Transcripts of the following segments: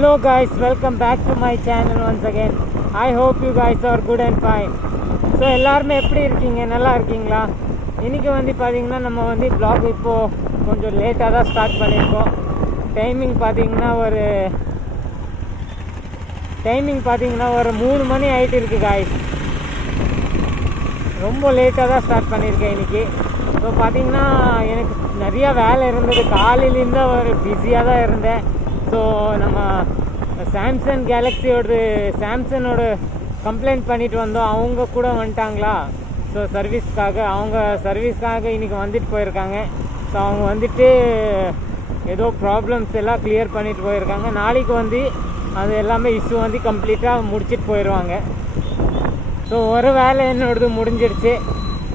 Hello guys, welcome back to my channel once again. I hope you guys are good and fine. So எல்லாருமே எப்படி இருக்கீங்க? நல்லா இருக்கீங்களா? இன்றைக்கி வந்து பார்த்தீங்கன்னா நம்ம வந்து ப்ளாக் இப்போது கொஞ்சம் லேட்டாக தான் ஸ்டார்ட் பண்ணியிருக்கோம். டைமிங் பார்த்தீங்கன்னா ஒரு டைமிங் பார்த்தீங்கன்னா ஒரு மூணு மணி ஆகிட்டு இருக்கு காய்ஸ் ரொம்ப லேட்டாக தான் ஸ்டார்ட் பண்ணியிருக்கேன் இன்றைக்கி ஸோ பார்த்தீங்கன்னா எனக்கு நிறையா வேலை இருந்தது. காலையிலேருந்து ஒரு பிஸியாக தான் இருந்தேன். ஸோ நம்ம சாம்சங் கேலக்ஸியோட சாம்சங்கோட கம்ப்ளைண்ட் பண்ணிட்டு வந்தோம். அவங்க கூட வந்துட்டாங்களா? ஸோ சர்வீஸ்க்காக அவங்க சர்வீஸ்க்காக இன்றைக்கி வந்துட்டு போயிருக்காங்க. ஸோ அவங்க வந்துட்டு ஏதோ ப்ராப்ளம்ஸ் எல்லாம் கிளியர் பண்ணிட்டு போயிருக்காங்க. நாளைக்கு வந்து அது எல்லாமே இஷ்யூ வந்து கம்ப்ளீட்டாக முடிச்சுட்டு போயிடுவாங்க ஸோ ஒரு வேலை என்னோடது முடிஞ்சிடுச்சு.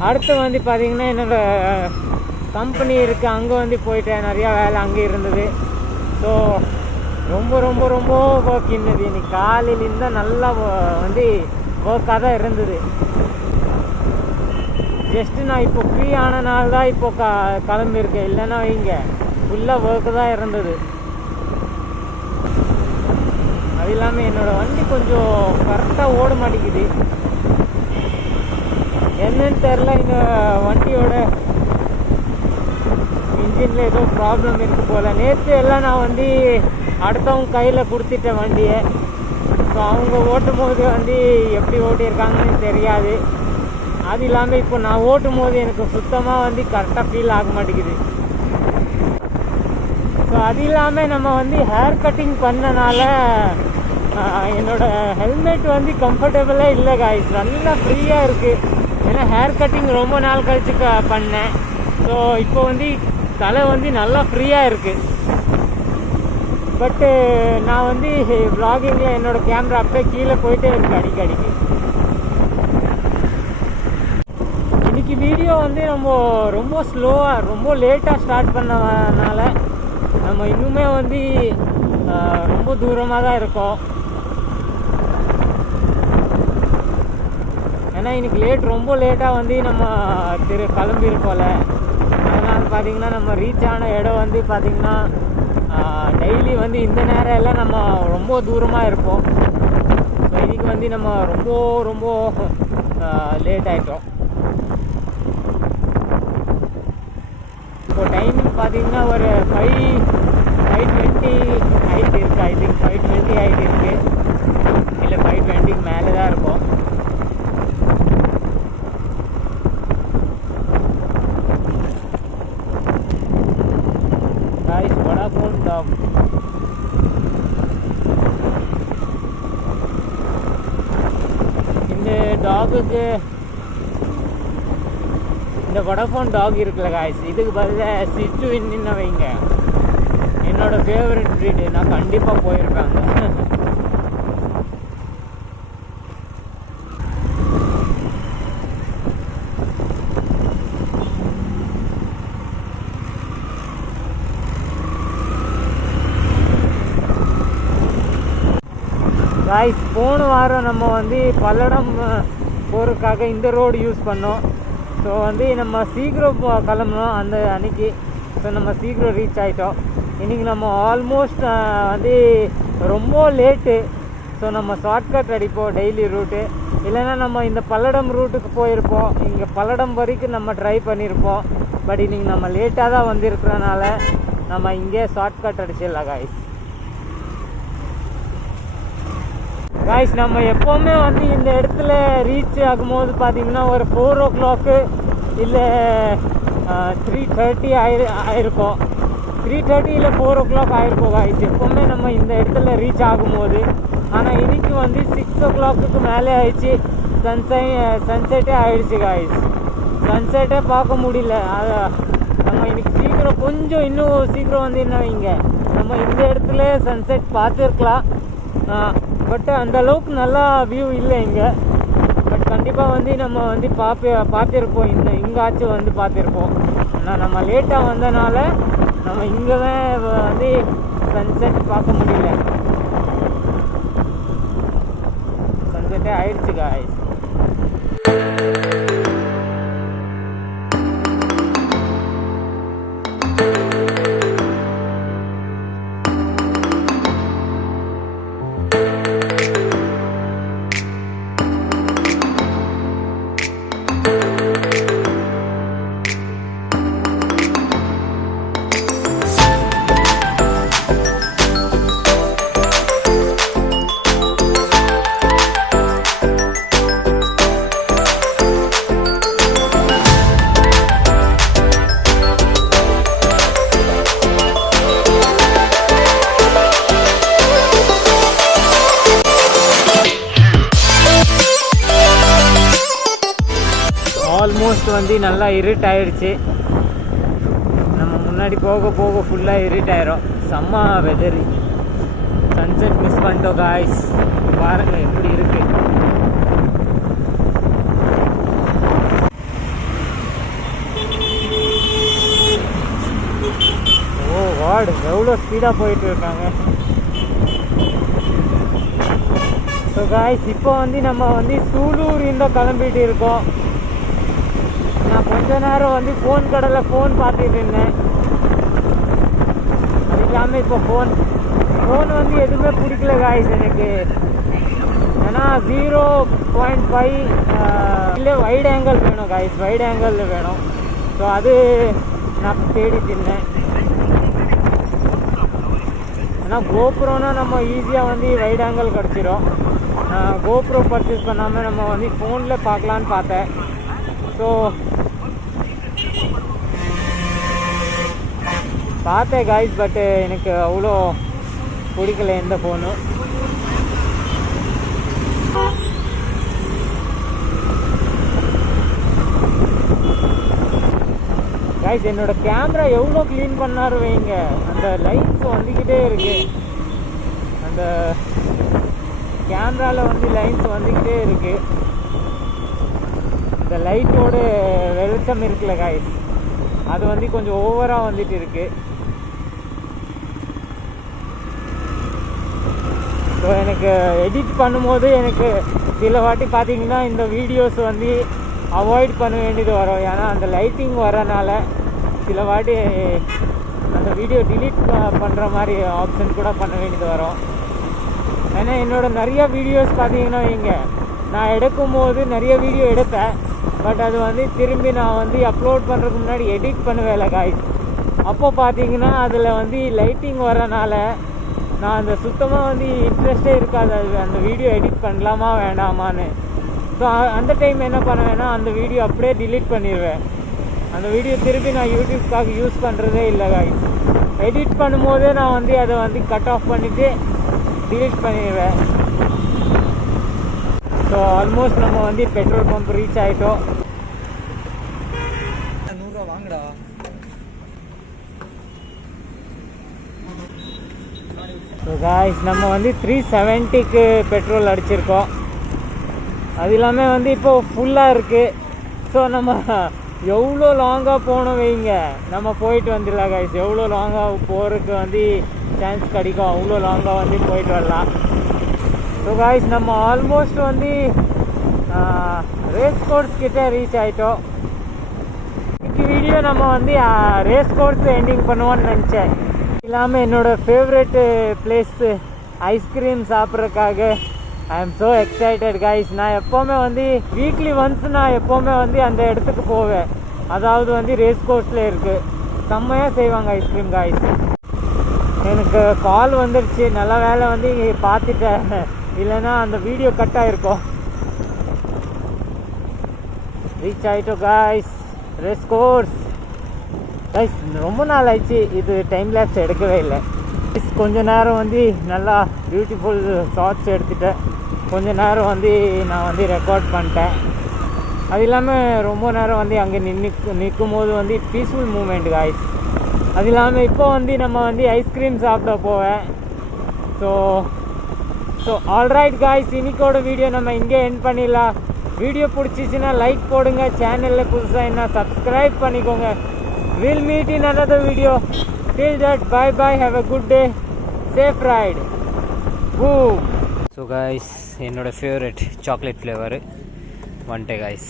அடுத்து வந்து பார்த்திங்கன்னா என்னோடய கம்பெனி இருக்குது அங்கே வந்து போயிட்டேன். நிறையா வேலை அங்கே இருந்தது. ஸோ ரொம்ப ரொம்ப ரொம்ப ஒர்க் இருந்தது இன்னைக்கு காலையிலேருந்து நல்லா வந்து ஒர்க்காக தான் இருந்தது. ஜஸ்ட்டு நான் இப்போ ஃப்ரீ ஆனனால தான் இப்போ க கிளம்பியிருக்கேன். இல்லைன்னா வைங்க. ஃபுல்லாக ஒர்க்கு தான் இருந்தது. அது இல்லாமல் என்னோடய வண்டி கொஞ்சம் கரெக்டாக ஓட மாட்டேங்குது. என்னன்னு தெரில இந்த வண்டியோட இன்ஜினில் ஏதோ ப்ராப்ளம் இருக்கு போல். நேற்று எல்லாம் நான் வந்து அடுத்தவங்க கையில் கொடுத்துட்ட வண்டியை ஸோ அவங்க ஓட்டும் போது வந்து எப்படி ஓட்டியிருக்காங்கன்னு தெரியாது. அது இல்லாமல் இப்போ நான் ஓட்டும் போது எனக்கு சுத்தமாக வந்து கரெக்டாக ஃபீல் ஆக மாட்டேங்குது. ஸோ அது இல்லாமல் நம்ம வந்து ஹேர் கட்டிங் பண்ணனால என்னோட ஹெல்மெட் வந்து கம்ஃபர்டபுளாக இல்லை காய்ஸ் நல்லா ஃப்ரீயாக இருக்குது ஏன்னா ஹேர் கட்டிங் ரொம்ப நாள் கழிச்சு க பண்ணேன். ஸோ இப்போ வந்து தலை வந்து நல்லா ஃப்ரீயாக இருக்குது பட்டு uh, நான் வந்து vloggingல என்னோட கேமரா அப்படியே கீழே போயிட்டே இருக்கு அடிக்கடிக்கு இன்னைக்கு வீடியோ வந்து நம்ம ரொம்ப ஸ்லோவாக ரொம்ப லேட்டாக ஸ்டார்ட் பண்ணனால நம்ம இன்னுமே வந்து ரொம்ப தூரமாக தான் இருக்கோம். ஏன்னா இன்னைக்கு லேட் ரொம்ப லேட்டாக வந்து நம்ம திரு கிளம்பியிருக்கோம்ல பார்த்தீங்கன்னா நம்ம ரீச் ஆன இடம் வந்து பார்த்திங்கன்னா டெய்லி வந்து இந்த நேரம் எல்லாம் நம்ம ரொம்ப தூரமாக இருப்போம். ஸோ இன்னைக்கு வந்து நம்ம ரொம்ப ரொம்ப லேட் ஆகிட்டோம் இப்போ டைமிங் பார்த்தீங்கன்னா ஒரு ஃபைவ் ஃபைவ் டுவெண்ட்டி ஆகிட்டு இருக்கு ஐ திங்க் ஃபைவ் டுவெண்ட்டி ஆகிட்டு இருக்கு இல்லை ஃபைவ் டுவெண்ட்டிக்கு மேலே தான் இருக்கும் guys Vodafone dog இந்த டாகுக்கு இந்த வடஃபோன் டாக் இருக்குல்ல காய்ஸ் இதுக்கு பதிலாக சிச்சு இன்னின்னு வைங்க. என்னோட ஃபேவரட் ப்ரீடு நான் கண்டிப்பாக போயிருப்பேங்க காய்ஸ் போன வாரம் நம்ம வந்து பல்லடம் போகிறதுக்காக இந்த ரோடு யூஸ் பண்ணோம். ஸோ வந்து நம்ம சீக்கிரம் கிளம்பணும் கிளம்புனோம் அந்த அன்னைக்கு. ஸோ நம்ம சீக்கிரம் ரீச் ஆகிட்டோம் இன்றைக்கி நம்ம ஆல்மோஸ்ட் வந்து ரொம்ப லேட்டு ஸோ நம்ம ஷார்ட்கட் அடிப்போம் டெய்லி ரூட்டு இல்லைன்னா நம்ம இந்த பல்லடம் ரூட்டுக்கு போயிருப்போம். இங்கே பல்லடம் வரைக்கும் நம்ம ட்ரை பண்ணியிருப்போம். பட் இன்றைக்கி நம்ம லேட்டாக தான் வந்திருக்கிறனால நம்ம இங்கே ஷார்ட்கட் அடிச்சிடலாம் காய்ஸ் காய்ஸ் நம்ம எப்போவுமே வந்து இந்த இடத்துல ரீச் ஆகும்போது பார்த்தீங்கன்னா ஒரு ஃபோர் ஓ கிளாக்கு இல்லை த்ரீ தேர்ட்டி ஆயிரு ஆயிருக்கும். த்ரீ தேர்ட்டி இல்லை ஃபோர் ஓ கிளாக் ஆயிருக்கும் காய்ஸ் எப்போவுமே நம்ம இந்த இடத்துல ரீச் ஆகும்போது. ஆனால் இன்னைக்கு வந்து சிக்ஸ் ஓ கிளாக்குக்கு மேலே ஆயிடுச்சு. சன்சை சன்செட்டே ஆயிடுச்சு காய்ஸ் சன்செட்டே பார்க்க முடியல. அது நம்ம இன்னைக்கு சீக்கிரம் கொஞ்சம் இன்னும் சீக்கிரம் வந்து என்ன வைங்க? நம்ம இந்த இடத்துல சன்செட் பார்த்துருக்கலாம். பட் அந்த அளவுக்கு நல்லா வியூ இல்லை இங்கே. பட் கண்டிப்பாக வந்து நம்ம வந்து பார்த்து பார்த்துருப்போம். இந்த இங்காச்சும் வந்து பார்த்துருப்போம். ஆனால் நம்ம லேட்டாக வந்தனால நம்ம இங்கே தான் வந்து சன்செட் பார்க்க முடியல. சன்செட்டே ஆயிடுச்சு காய்ஸ் வந்து நல்லா இருட் ஆயிடுச்சு நம்ம முன்னாடி போக போக ஃபுல்லாக இருட் ஆயிரும் செம்ம வெதர் சன்செட் மிஸ் பண்ணிட்டோம் காய்ஸ் பாருங்க எப்படி இருக்கு. ஓ வார்டு எவ்வளோ ஸ்பீடாக போயிட்டு இருக்காங்க. ஸோ காய்ஸ் இப்போ வந்து நம்ம வந்து சூலூர் இந்த கிளம்பிட்டு இருக்கோம். கொஞ்ச நேரம் வந்து ஃபோன் கடையில் ஃபோன் பார்த்துட்டு இருந்தேன். அது இல்லாமல் இப்போ ஃபோன் ஃபோன் வந்து எதுவுமே பிடிக்கல காய்ஸ் எனக்கு. ஏன்னா ஜீரோ பாயிண்ட் ஃபைவ் இல்லை வைட் ஆங்கிள் வேணும் காய்ஸ் வைட் ஆங்கிளில் வேணும். ஸோ அது நான் தேடி தின்னேன். ஏன்னா கோப்ரோனா நம்ம ஈஸியாக வந்து வைட் ஆங்கிள் கிடச்சிரும். கோப்ரோ பர்ச்சேஸ் பண்ணாமல் நம்ம வந்து ஃபோனில் பார்க்கலான்னு பார்த்தேன். ஸோ பார்த்தேன் காய்ஸ் பட்டு எனக்கு அவ்வளோ பிடிக்கல எந்த ஃபோனும் காய்ஸ் என்னோட கேமரா எவ்வளோ க்ளீன் பண்ணாரு வைங்க அந்த லைட்ஸ் வந்துக்கிட்டே இருக்கு அந்த கேமராவில் வந்து லைன்ஸ் வந்துக்கிட்டே இருக்கு இந்த லைட்டோட வெளிச்சம் இருக்குல்ல காய்ஸ் அது வந்து கொஞ்சம் ஓவராக வந்துட்டு இருக்குது ஸோ எனக்கு எடிட் பண்ணும்போது எனக்கு சில வாட்டி பார்த்தீங்கன்னா இந்த வீடியோஸ் வந்து அவாய்ட் பண்ண வேண்டியது வரும். ஏன்னா அந்த லைட்டிங் வரனால சில வாட்டி அந்த வீடியோ டிலீட் பண்ணுற மாதிரி ஆப்ஷன் கூட பண்ண வேண்டியது வரும். ஏன்னா என்னோட நிறைய வீடியோஸ் பார்த்தீங்கன்னா இங்கே நான் எடுக்கும்போது நிறைய வீடியோ எடுப்பேன். பட் அது வந்து திரும்பி நான் வந்து அப்லோட் பண்ணுறதுக்கு முன்னாடி எடிட் பண்ணுவேன் காய்ஸ் அப்போ பார்த்தீங்கன்னா அதில் வந்து லைட்டிங் வரனால நான் அந்த சுத்தமாக வந்து இன்ட்ரெஸ்டே இருக்காது அது. அந்த வீடியோ எடிட் பண்ணலாமா வேண்டாமான்னு. ஸோ அந்த டைம் என்ன பண்ணுவேன்னா அந்த வீடியோ அப்படியே டிலீட் பண்ணிடுவேன் அந்த வீடியோ திருப்பி நான் யூடியூப்காக யூஸ் பண்ணுறதே இல்லை காய்ஸ் எடிட் பண்ணும்போதே நான் வந்து அதை வந்து கட் ஆஃப் பண்ணிவிட்டு டிலீட் பண்ணிடுவேன் ஸோ ஆல்மோஸ்ட் நம்ம வந்து பெட்ரோல் பம்ப் ரீச் ஆகிட்டோம் நூறுரூவா வாங்கடா. ஸோ காய்ஸ் நம்ம வந்து த்ரீ செவன்ட்டிக்கு பெட்ரோல் அடிச்சிருக்கோம். அது இல்லாமல் வந்து இப்போ ஃபுல்லாக இருக்குது ஸோ நம்ம எவ்வளோ லாங்காக போகணும் வைங்க. நம்ம போயிட்டு வந்துடலாம் காய்ஸ் எவ்வளோ லாங்காக போகிறதுக்கு வந்து சான்ஸ் கிடைக்கும். அவ்வளோ லாங்காக வந்து போயிட்டு வரலாம். ஸோ காய்ஸ் நம்ம ஆல்மோஸ்ட் வந்து ரேஸ் கோர்ஸ் கிட்டே ரீச் ஆகிட்டோம் இன்னைக்கு வீடியோ நம்ம வந்து ரேஸ் கோர்ஸ் எண்டிங் பண்ணுவோன்னு நினச்சேன். இல்லாமல் என்னோட ஃபேவரெட்டு பிளேஸு ஐஸ்கிரீம் சாப்பிட்றதுக்காக. I am so excited guys நான் எப்போவுமே வந்து வீக்லி ஒன்ஸ் நான் எப்போவுமே வந்து அந்த இடத்துக்கு போவேன். அதாவது வந்து ரேஸ் கோர்ஸில் இருக்குது செம்மையாக செய்வாங்க ஐஸ்கிரீம் காய்ஸ் எனக்கு கால் வந்துடுச்சு நல்ல வேலை வந்து இங்கே பார்த்துட்டேன். இல்லைன்னா அந்த வீடியோ கட் ஆகிருக்கும் ரீச் ஆகிட்டோம் காய்ஸ் ரேஸ் கோர்ஸ் கைஸ் ரொம்ப நாள் ஆயிடுச்சு இது டைம் லேப்ஸ் எடுக்கவே இல்லை. கொஞ்ச நேரம் வந்து நல்லா பியூட்டிஃபுல் ஷார்ட்ஸ் எடுத்துட்டேன். கொஞ்ச நேரம் வந்து நான் வந்து ரெக்கார்ட் பண்ணிட்டேன். அது இல்லாமல் ரொம்ப நேரம் வந்து அங்கே நின்று நிற்கும் போது வந்து பீஸ்ஃபுல் மூமெண்ட் காய்ஸ் அது இல்லாமல் இப்போ வந்து நம்ம வந்து ஐஸ்கிரீம் சாப்பிட போவேன். ஸோ ஸோ ஆல்ரைட் காய்ஸ் இன்னைக்கோட வீடியோ நம்ம இங்கே என் பண்ணிடலாம். வீடியோ பிடிச்சிச்சின்னா லைக் போடுங்க. சேனலில் புதுசாக என்ன சப்ஸ்கிரைப் பண்ணிக்கோங்க. will meet in another video till that bye bye have a good day safe ride boom so guys என்னோட ஃபேவரட் சாக்லேட் ஃப்ளேவரு வந்துட்டேன் காய்ஸ்